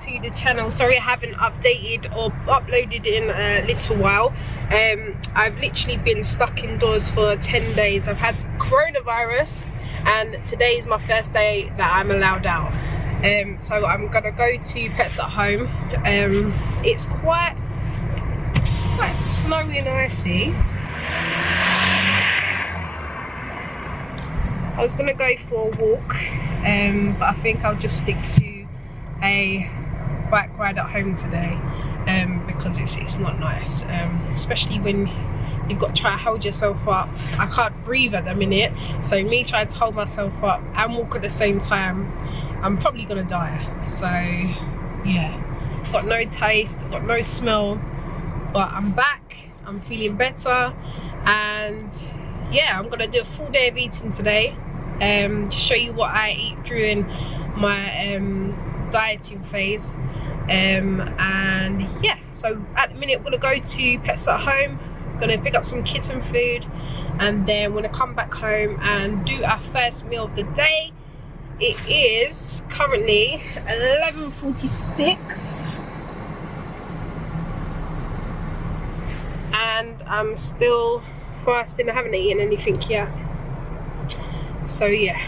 to the channel. Sorry I haven't updated or uploaded in a little while. I've literally been stuck indoors for 10 days. I've had coronavirus and today is my first day that I'm allowed out. So I'm gonna go to Pets at Home. It's quite snowy and icy. I was gonna go for a walk, but I think I'll just stick to a bike ride at home today, because it's not nice, especially when you've got to try to hold yourself up. I can't breathe at the minute, so me trying to hold myself up and walk at the same time, I'm probably gonna die. So yeah, got no taste, got no smell, but I'm back, I'm feeling better, and yeah, I'm gonna do a full day of eating today, to show you what I eat during my dieting phase, and yeah, so at the minute I'm gonna go to Pets at Home, gonna pick up some kitten food, and then we're gonna come back home and do our first meal of the day. It is currently 11:46 and I'm still fasting. I haven't eaten anything yet, so yeah.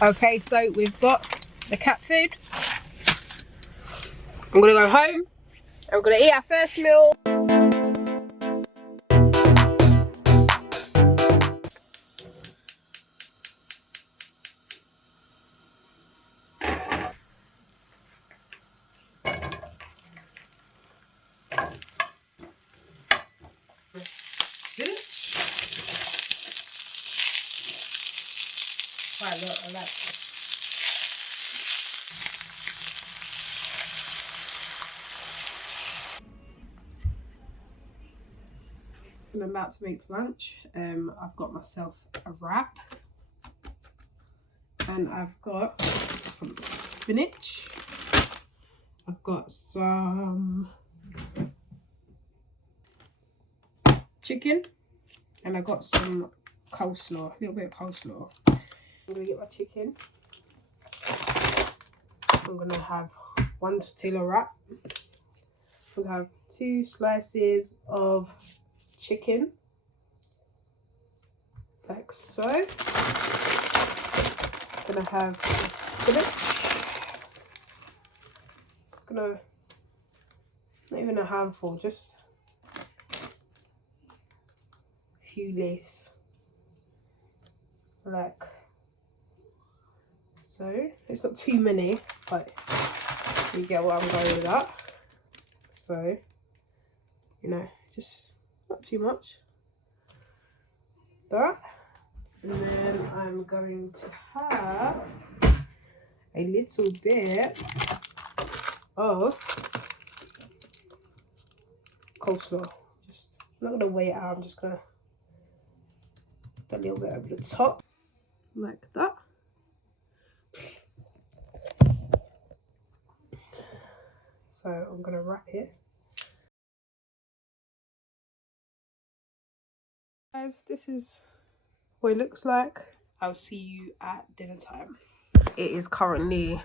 Okay, so we've got the cat food. I'm gonna go home and we're gonna eat our first meal. Quite a lot, I like it. I'm about to make lunch. I've got myself a wrap, and I've got some spinach. I've got some chicken, and I got some coleslaw, a little bit of coleslaw. I'm gonna get my chicken. I'm gonna have one tortilla wrap. I'm gonna have 2 slices of chicken, like so. I'm gonna have spinach. It's gonna, not even a handful, just a few leaves, like so. It's not too many, but you get what I'm going with that. So, you know, just not too much. That. And then I'm going to have a little bit of coleslaw. Just, I'm not going to weigh it out, I'm just going to put a little bit over the top, like that. So I'm going to wrap it. Guys, this is what it looks like. I'll see you at dinner time. It is currently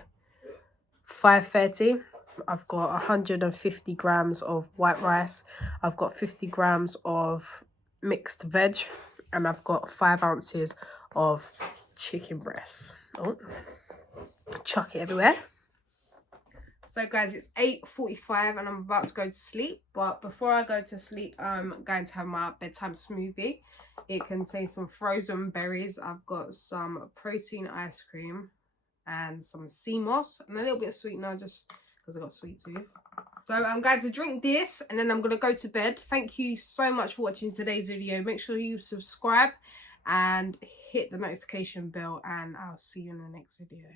5:30. I've got 150 grams of white rice. I've got 50 grams of mixed veg, and I've got 5 ounces of chicken breast. Oh, chuck it everywhere. So guys, it's 8:45 and I'm about to go to sleep, but before I go to sleep, I'm going to have my bedtime smoothie. It contains some frozen berries. I've got some protein ice cream and some sea moss and a little bit of sweetener just because I got sweet tooth. So I'm going to drink this and then I'm going to go to bed. Thank you so much for watching today's video. Make sure you subscribe and hit the notification bell, and I'll see you in the next video.